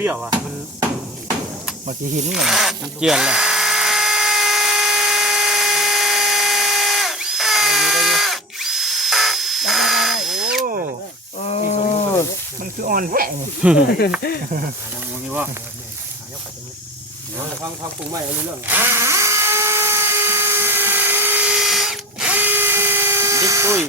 เบี้ยวอ่ะมันจะหินเลยเจียนเลยมันคืออ่อนแห้งนี่ว่าฟังปรุงใหม่เรื่องดิบตุ้ย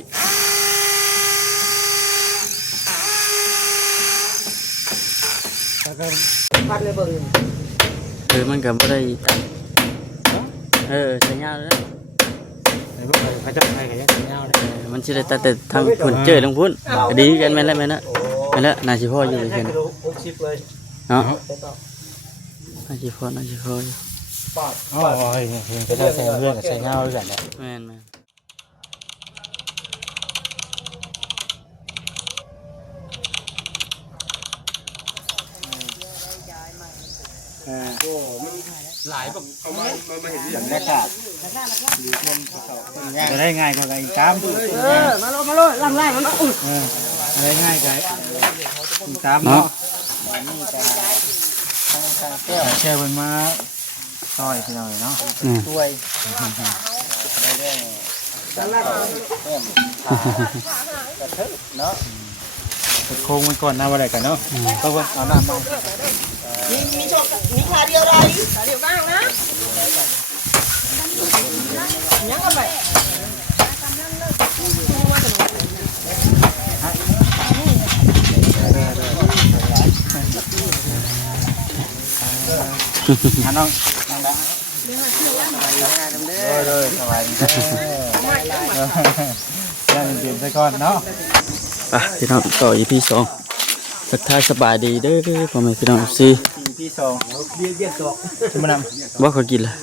พัดเลยเบิ่งมันกับอะไรใช้เงาเลยพระเจ้าไทยกับใช้เงาเลยมันชื่อแต่ทางพุ่นเจอทางพุ่นดีกันไหมล่ะไหมนะไหมละนาชิพ่ออยู่เลยกันเนาะนาชิพ่ออยู่อ๋อเห็นก็ได้ใช้เรื่องกับใช้เงาด้วยกันนะแม่นหลายแบบเขาไม่เห็นอย่างนี้ค่ะจะได้ง่ายกว่าไอ้กามมาโลล่างล่างมันได้ง่ายกว่าไอ้กามเนาะแช่บนมาซอยไปหน่อยเนาะช่วยเนาะโค้งมันก่อนหน้าอะไรกันเนาะก็เอาหน้ามามีชกมีขาเดียวไรขาเดียวบ้างนะยังกันไปน้องเลยสบายดีนั่งเย็นๆไปก่อนเนาะพี่น้องต่อ EP 2ทักทายสบายดีเด้อพ่อแม่พี่น้องซีEP 2เบี้ยตกจะมานำบ่ขอกินละ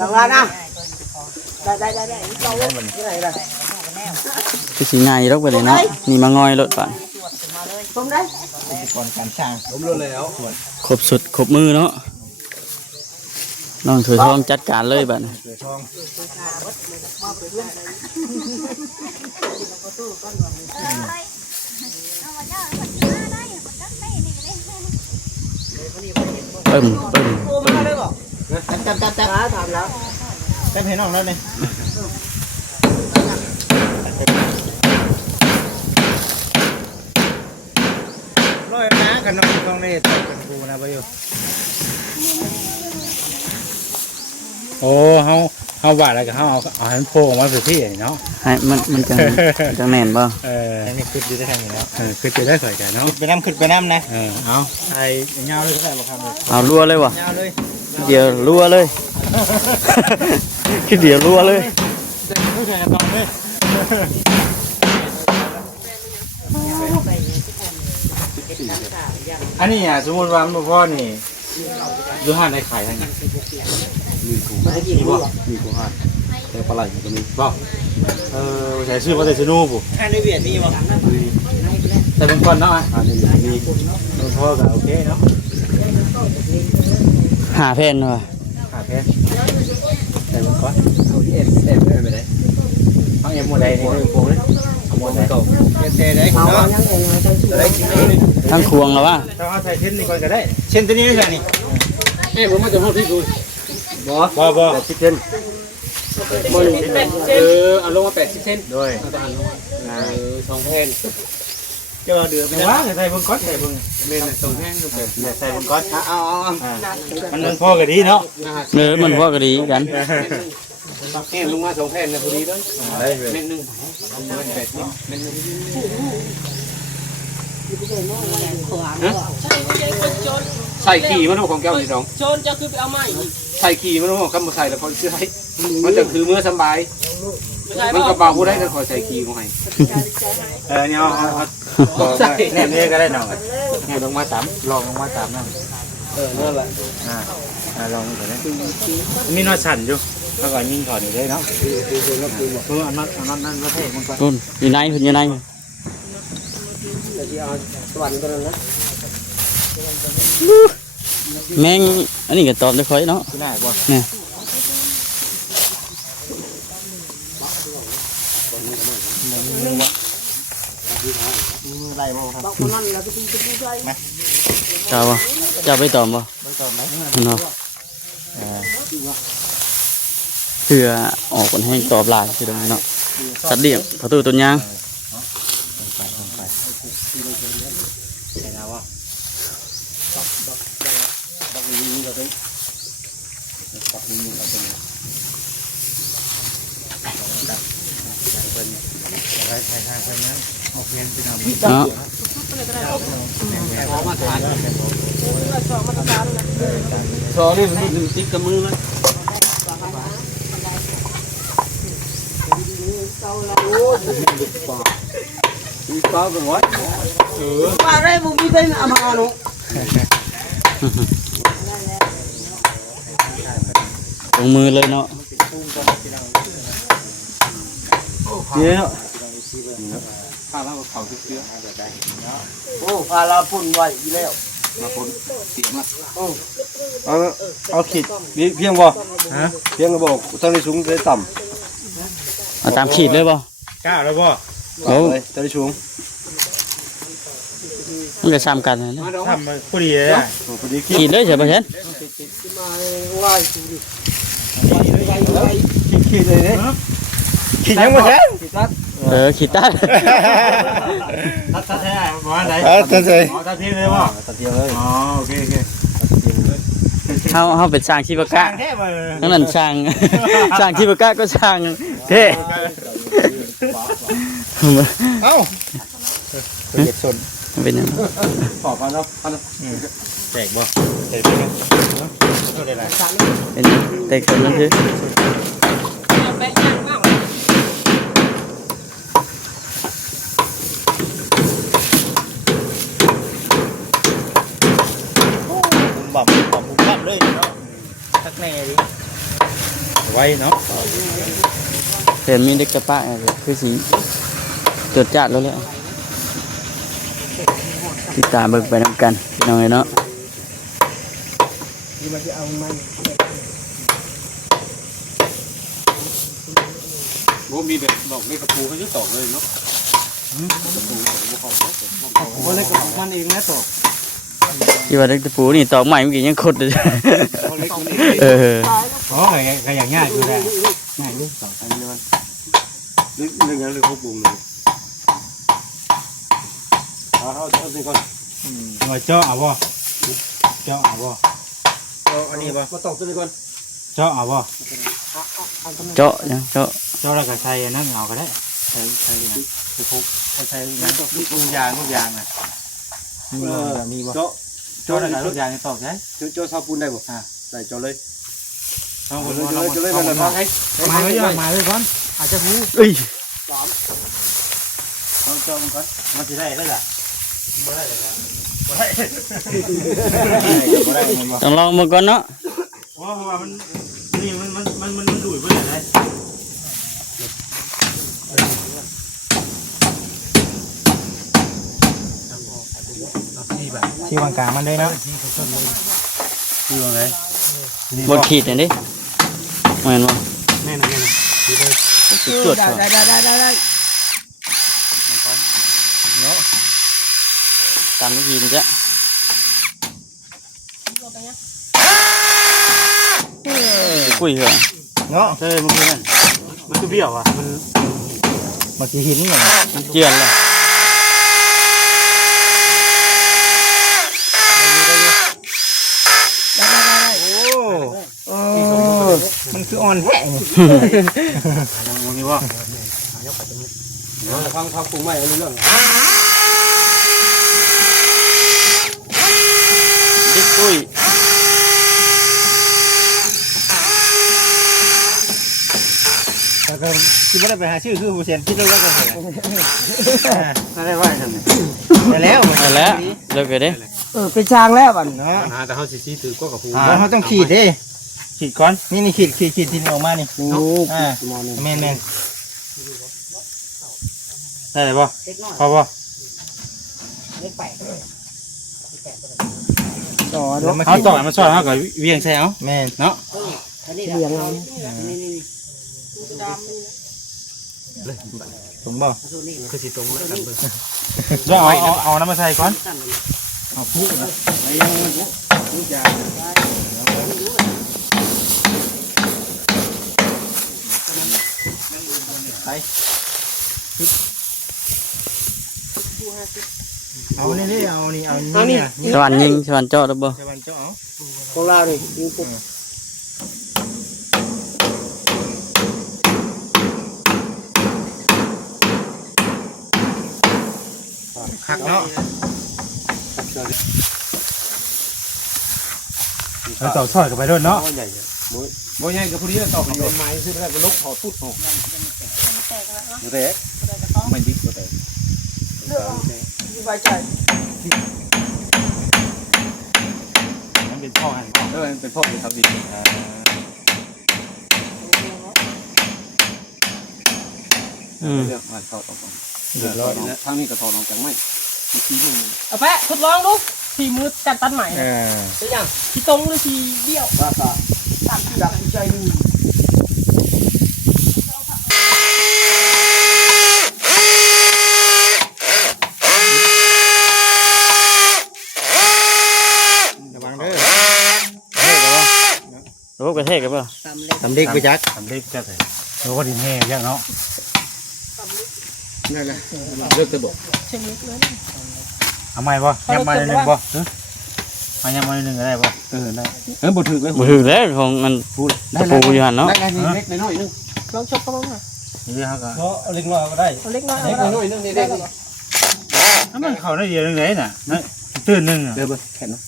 รางวัลนะได้เราที่ไหนล่ะคือสิง่ายรอกไปเลยเนาะนี่มางอยรถป่ะผมได้ก่อนการช่างผมรู้แล้วครบสุดครบมือเนาะน้องถือทองจัดการเลยบัดถือทองปึ้มจับถามแล้วจับให้น้องแล้วเนี่ยร้อยนะกันน้องต้องได้ตัดเป็นกูนะไปอยู่โอ้เขาบาดอะไรกับเขาเอาให้มันโผล่ออกมาสุดที่เนาะให้มันจะแน่นป่ะนี่ขึ้นอยู่ได้ทางนี้แล้วขึ้นอยู่ได้สวยกันเนาะขึ้นไปน้ำนะเอาไอ้เงาเลยก็ได้บ่ครับเอารัวเลยวะเดี๋ยวรัวเลยคือเดี๋ยวรัวเลยอันนี้อ่ะสมมติว่าหลวงพ่อนี่ดูห้านในขายทางนี้มีกูห้านแต่ปลาไหลมันจะมีป่ะใส่ชื่อว่าใส่ชื่อนู่ปุ๊ห้านในเวียดมีป่ะแต่เป็นคนเนาะมีหลวงพ่อก็โอเคเนาะหาเพนว่ะหาเพนแต่เป็นคนเอาที่เอ็มไปไหนเอาเอ็มหมดใดนี่โค้งเลยหมดใดเตะได้เนาะทั้งควงแล้ววะเอาใส่เช่นนี้ก่อนก็ได้เช่นตัวนี้ใส่นี่ผมมาจะพูดพี่กูบ่80 เซนเอาลงมา80 เซนด้วย2 แผ่นเจอเดือดไปว่าใส่เบิ่งก้อนใส่เบิ่งเล่น2 แผ่นใส่เบิ่งก้อนเอามันพ่อกันดีเนาะมันพ่อกันดีกันแผ่นลงมา2 แผ่นนะพอดีเลยเม็ดนึงเม็ดนึงใส่ขี่มันของแก้วนี่น้องโจนจะคือไปเอาไม้ใส่ขี่มันของคำใส่แล้วพอซื้อให้มันจะคือเมื่อสบายมันกระเป๋าผู้ได้ก็ขอใส่ขี่มาให้เนี่ยเอาใส่แน่นี่ก็ได้น้องเนี่ยลงมา3ลองลงมา3นั่นนั่นแหละลองเถอะนะมีน้อยสั่นอยู่แล้วก็ยิงถอดอยู่ได้เนาะอันนั้นก็เท่มันก็ต้นอยู่ไหนอยู่ไหนสวรรค์ตัวนั้นนะแมงอันนี้ก็ตอบได้ค่อยเนาะเนี่ยจ้าวะ จะไปตอมบ่ ไม่ตอบไหม เนาะเพื่อออกคนให้ตอบหลายคือตรงนี้เนาะสัตว์เลี้ยงประตูต้นยาง ใช่แล้วว่าบักนี้เราเป็นบักนี้เราเป็นใช่นะออกเรียนไปทำ เนาะ ขอมาทาน ซอนี่มันติดกับมือมั้ย มีปลาเป็นวัด ปลาอะไรมึงมีเป็นอามาโน ลงมือเลยเนาะ เยอะข้าวแล้วเขาเชื้อ โอ้ปลาเราปุ่นไว้อยู่แล้ว มาคนเสียงอ่ะเอาขีดเพียงบ่เพียงก็บอกต้องได้สูงได้ต่ำ เอาตามขีดเลยบ่ กล้าแล้วบ่ โอ้ ต้องได้สูง มันจะซ้ำกันนะ ทำพอดีเลยอ่ะพอดี ขีดเลยใช่ป่ะเช่น ขีดเลยเนี่ยขีดยังบ่แท้ขีดตัด ตัดแท้บ่อันใดตัดเลยตัดเพียงเลยบ่ตัดเพียงเลยอ๋อโอเคเขาเป็นช่างชีวกะนั่นนั่นช่าง ช่างชีวกะก็ช่างเท่ เอ้าเด็กสน เป็นยัง ขอพันแล้วแตกบ่แตกเป็นไง เป็นยังเด็กคนนั้นคือ บับเลยเนาะทักแน่ดิไว้เนาะ เห็นมีเด็กกระปะคือสีจดจัดแล้วเลยติดตามเบิกไปน้ำกันน้องเนาะ บ่มีแบบดอกเล็กกระปูให้ยุตอกเลยเนาะบ่เล็กกับมันเองนะตอก ที่ว่าเด็กตะปูนี่ตอกใหม่เมื่อกี้ยังขดเลยอ๋อก็อย่างง่ายคือได้ง่ายนี่ตอกอันนี้มันนึกงั้นเลยเขาปรุงเลยเอาสิก่อนมาเจาะเอาบ่เจาะเอาบ่อันนี้บ่มาตอกตัวนี้ก่อนเจาะเอาบ่ เจาะยังเจาะ เจาะแล้วก็ใส่นั่นเอาก็ได้ใส่นะคือพกใส่นั่นลูกยางน่ะมีบ่เจาะแล้วก็ลูกยางนี่ตอกใช่เจาะซาปูนได้บ่ใส่เจาะเลยเอาเลยมันมาให้มาเลยก่อนอาจจะหู เอ้ย เอาเจาะมันก่อนมันสิได้เลยล่ะบ่ได้เลยบ่ได้ ต้องลองมาก่อนเนาะ เพราะว่ามันนี่มันดุยเพื่อนอะไรที่วางกลางมันได้นะที่วางไหน บนขีดอย่างนี้เหมือนว่า แน่นที่ได้ จุด ได้ ตามลูกยินจ้ะคุยเหรอ เนาะใช่มันคือนั่นมันคือเบี้ยวอ่ะมันคือหินอย่าง มันเจียนเลย มันคืออ่อนแห้งมึงนี่ว่าฟังปรุงใหม่เอาเรื่อง ดิคุย แต่ก็คิดว่าได้ไปหาชื่อคือผู้เชี่ยวคิดว่ากันเลยไม่ได้ว่าทำไมแต่แล้ว เอาแล้วเลิกเลยเด้ เป็นช้างแล้วบัด เนาะแต่เขาสีถือก็กับผู้ เขาต้องขีดดิ ขีดก้อนนี่ขีดที่ออกมานี่แม่นได้เลยป่ะพอป่ะเขาต่อมาช่วยเขากับเวียงใช่เอาแม่เนาะ เลี้ยงเอา ตรงบ่คือสีตรงแล้วกันเบิ่งเอาน้ำมาใส่ก่อนเอาพุ กอย่างไปเอานี่เอานี่เอานี่ สวรรค์ยิงสวรรค์เจาะได้บ่ สวรรค์เจ้าเอา ของเรานี่ยิงปุ๊บ หักเนาะแล้วต่อซอยกันไปด้วยเนาะใหญ่บ่ใหญ่กับผู้นี้ต่อกับไม้ซื้อไปแล้วก็ลกถอดปุ๊บออกเด็กไม่ดิบก็ได้ เลือกสบายใจ มันเป็นพ่อหันพ่อเป็นพ่อเป็นทำดิเลือกหันเข้าตรงทางนี้ก็ถอดออกจากไม้ทีนึง เอาแปะทดลองดูทีมือจัดตันใหม่เป็นยังทีตรงหรือทีเบี้ยวว่าตามจับใจดูรู้กระเทกกันป่ะ ทำเด็กไปจักทำเด็กจักเลยรู้ว่าดินแห้งจักเนาะนั่นแหละเลิกจะบอก เช่นนี้เลย ทำไมบ่ยำมาหนึ่งบ่มายำมาหนึ่งอะไรบ่ได้บ่ถึกเลย บ่ถึงแล้วของมันตะปูอยู่หั่นเนาะ ได้เล็กน้อยนึง ลองชกก็ลองหน่อย นี่เขาก็ เอาเล็กน้อยก็ได้ เอาเล็กน้อย เล็กน้อยนึงนี่เด็กมันเข้าได้เดียวนึงไหนน่ะตื่นนึงเดี๋ยวเบิ่งแขนเนาะ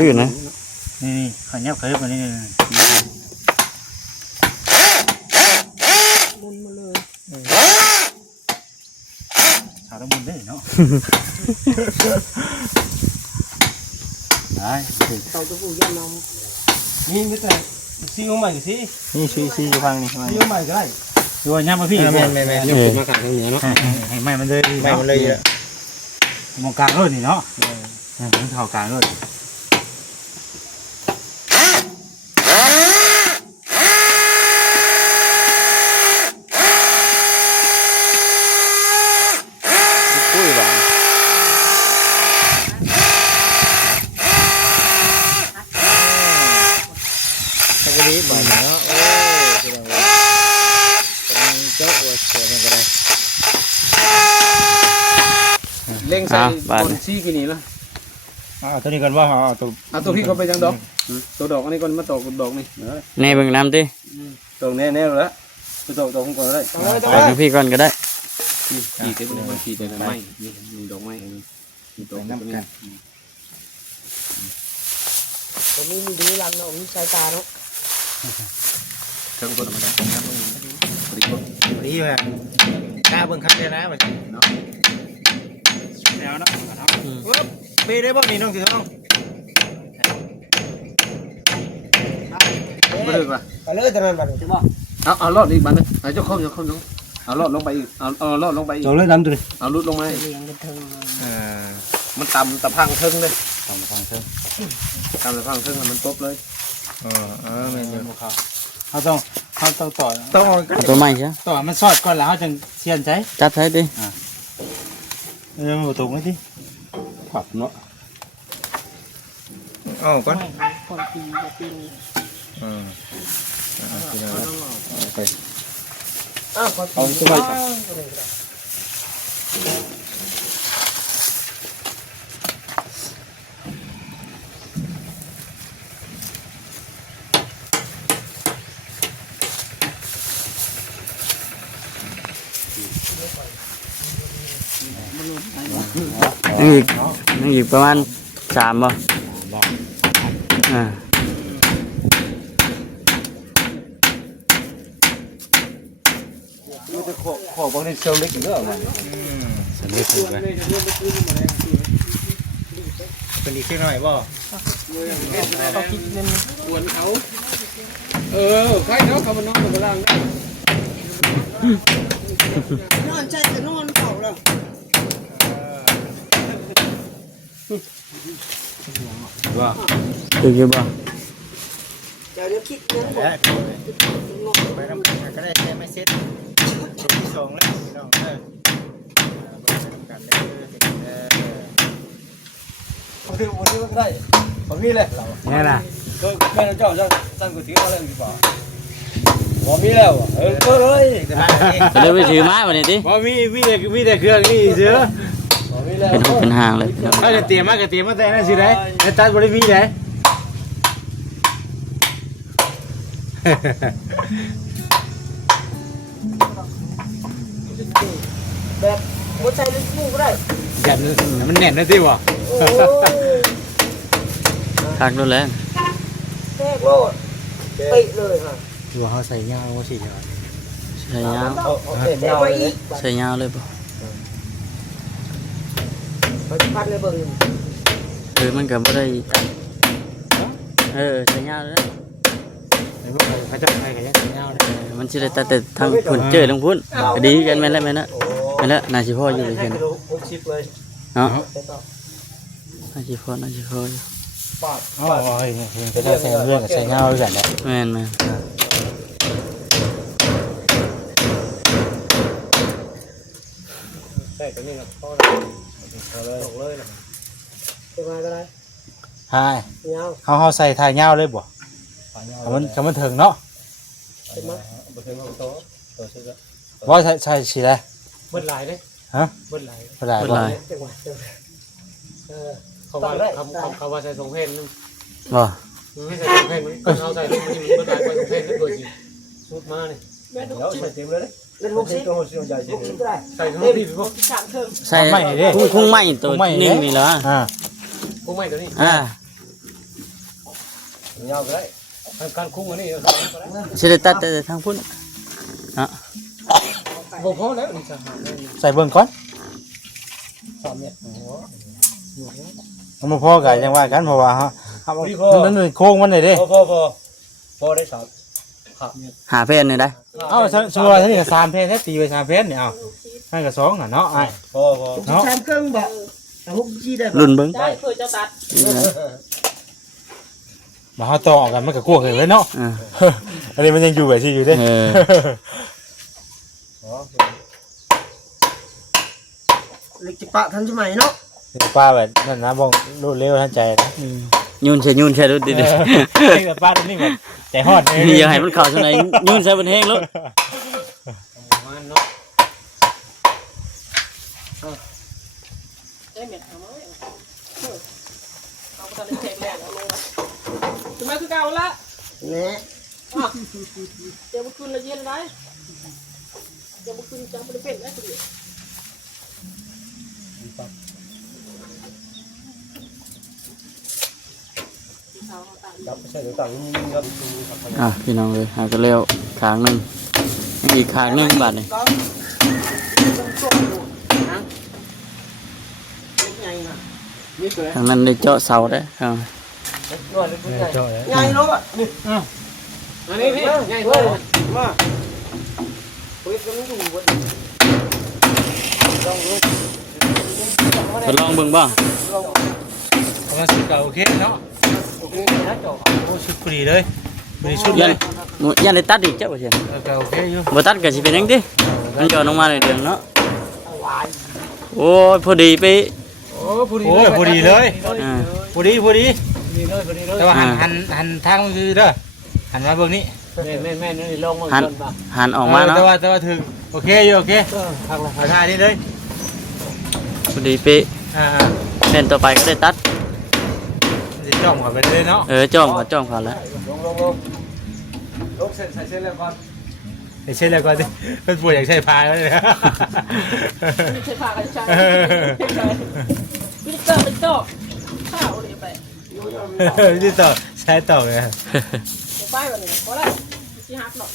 ตื่นนะ นี่ขันยับเคยมานี่ มุนมาเลย ชาวตะมุนได้เนาะได้ ต่อตัวผู้ย่าน้อง นี่ไม่แต่ซีอิ๊วใหม่ก็สิ นี่ซีอยู่ฟังนี่ ซีอิ๊วใหม่ก็ได้ ดูว่ายับมาพี่แม่ยกมาขัดตรงนี้เนาะให้ไม้มันเลยไม้มันเลยเยอะมองกลางรถนี่เนาะถึงเท้ากลางรถเล่งใส่บนชี้กี่นี่ละตัวนี้ก่อนว่าเอาตัวพี่เขาไปยังดอกตัวดอกอันนี้ก่อนมาตอกดอกนี่ แน่เบิ่งน้ำติ ตอกแน่แล้วไปตอกดอกก่อนได้ ไปทางพี่ก่อนก็ได้ ขี่เต็มเลยมันขี่แต่ไม้มีดอกไม้มีดอกน้ำกัน ผมมีดูรันเนาะมีสายตาเนาะ เครื่องตัวมันได้ดีแบบกล้าเบิ่งคักเลยนะแบบเนาะแล้วนะเบได้บ่มีน้องสิน้องไม่ได้ป่ะ ไปเลยตอนนั้นบัดนี้บ่ เอาลอดอีกบันนึงเอาเจ้าข้อเอาลอดลงไปอีกเอาลอดลงไปอีก เอาเลยน้ำตัวนี้ เอาลุดลงมา เลี้ยงกันเทิง มันต่ำตะพังเทิงเลยต่ำตะพังเทิงมันตบเลยไม่เยอะเขาต้องต่อ เอาตัวใหม่ใช่ ต่อมันสอดก่อนแล้วเขาจึงเสียนใจ จับใช้ติ มันถูกไหมที่ขวับเนาะก่อน คนปีกับปีนี้อ้าวคนปี เอาตัวใหม่ยังอีกประมาณ3บ่ขอบางในเซลเล็กเยอะมันเซลเล็กเลยเป็นอีกแค่หน่อยบ่ เขาคิดเงิน กวนเขาใครเขาเขามานอนบนล่างได้ นอนใจจะนอนเขาแล้ว ว่า ถึงอยู่บ่ เดี๋ยวคิดเงิน แล้วไปทำกันก็ได้แค่ไม่เซ็ตที่สองแล้วน้องกัน วันนี้ก็ได้วันนี้เลยเรา เนี่ยนะ ก็แม่เราเจ้าสั่งก๋วยเตี๋ยวอะไรดีกว่าวันนี้แล้วก็เลย จะเลยไปถือไม้วันนี้ดิ ว่ามีแต่เครื่องนี่เสือ วันนี้แล้ว เป็นห้องเป็นห้างเลยพี่น้อง ถ้าจะเตรียมมาแต่นั่นสิได้แต่ตัดบ่ได้มีได้ แบบหัวใจลึกมูก็ได้ ยันมันแน่นนะที่บ่ โอ้ย คักดูแล แทกโลดปิดเลยค่ะ ที่ว่าเขาใส่ยาวว่าสิเดี๋ยว ใส่ยาว เต็ม แทก เรา ไว้ เล อี ย ก ใส่ยาวเลยป่ะ เขาจะพัดเลยเบิ่ง มันก็ไม่ได้ใส่ยาวเลย เดี๋ยวเขาจะใส่กันยังยาวเลย มันสิได้ตัดแต่ทางพุ่นเจอทางพุ่นก็ดีกันแม่นแล้วแม่นแล้วแม่นแล้วน่าสิพออยู่เลยเพิ่น 60เลย เนาะ ไปต่อ น่าสิพออยู่ ปาด อ๋อก็จะใส่เรื่องกับใส่ยาวกันแหละ แม่น ใส่ตัวนี้นะพอเลยส่งเลยนะ ไปมาก็ได้ ใช่ ยาว เขาใส่ทายยาวเลยบ่มันถึงเนาะ ไปมา บะเทิงเอาโต๊ะซื้อแล้ว ว่าใช่สิได้ เบิ้ลลายเลย ฮะ เบิ้ลลาย บ่ได้ เป็น บ่ ไร จังหวะจังหวะ เขาว่าเขาว่าใส่ทรงเพศนึง บ่ ไม่ใส่ทรงเพศมันเขาใส่ลูกมันเบิ้ลลายไปทรงเพศนั่นโดยจริงสุดมาเนี่ย แม่ต้อง เดี๋ยวใส่เต็มเลย เล่น60 ตัวหัวใหญ่ 60ก็ได้ ใส่ทั้งที่พวก สามเทิง ใส่คุ้งไม้ตัวนิ่มนี่เหรอ พวกไม้ตัวนี้ ยาวก็ได้การคุ้งอันนี้ สิได้ตัดแต่ทางพุ่น บ่พอแล้วนี่จะหา ใส่เบิ่งก่อน 3เมตร มันบ่พอกันยังว่ากันเพราะว่าฮะมันโค้งมันได้เด้ พอได้3 หาแพนนี่ได้ เอ้าชัวร์ท่านี่ก็3เพนแท้ตีไป3เพนนี่เอ้านั่นก็2น่ะเนาะไอ้ พอ เนาะ แซมเครื่องบ่แต่60ได้ รุ่นเบิ่ง ได้เพื่อเจ้าตัด มาเฮาต่อกันมันก็กลัวขึ้นเลยเนาะ อันนี้มันยังอยู่แบบที่อยู่เด้ เล็กจิปะทันสมัยเนาะ ป้าแบบนั่นนะบ่รวดเร็วทันใจนะ ยุ่นใช่รถดิ นี่แบบป้าตัวนี้แบบใจฮอด นี่อย่าให้มันเข้าซะไหนยุ่นใส่บนแห้งรถ มันเนาะ ได้เม็ดเอามาไว้เอาไปทำเป็นแขกแรกเอาลงมาถึงมาคือเก่าละแหน่เดี๋ยวบุคืนละเย็นได้เดี๋ยวบุคืนจังบ่ได้เป็นได้ตัวเดียว ใส่ต่างๆนี่ครับ พี่น้องเลยหาก็เร็วขางหนึ่งอีกขางหนึ่งบาทนี่ทางนั้นได้เจาะเสาได้ครับ ใหญ่เนาะนี่ อันนี้พี่ใหญ่เพิ่มมาเฮ้ยมันอยู่บน ไปลองเบิ่งบ้าง ประมาณ10ก็โอเคเนาะ โอเคนะจบ โอ้ชุดพอดีเลยพอดีชุดเล ยันได้ตัดอีกเจ้าบ่เช่น ก็โอเคอยู่ บ่ตัดก็สิเป็นจังติมันเจาะลงมาในเดือนเนาะโอ้ยพอดีไป โอ้พอดี โอ้ยพอดีเลย อ่า พอดี พอดีเลย แต่ว่าหันทางมันคือเด้อหันมาเบิ่งนี้ แม่นี่ลงมา หันออกมาเนาะ แต่ว่าถึงโอเคอยู่โอเคเอาท่านี้เลย พอดีไป เส้นต่อไปก็ได้ตัด จะจ้องเข้าไปเลยเนาะ จ้องเขาแล้ว ลงเส้นใส่เส้นแล้วก่อน ไอ้เช่นแล้วก็เป็นปวดอย่างใช้พายแล้วเนี่ย ไม่ใช่พากันใช้เป็นโต๊ะข้าวเลยไป ที่ต่อใช้ต่อไง ป้ายแบบนี้เพราะอะไรที่ฮักหรอก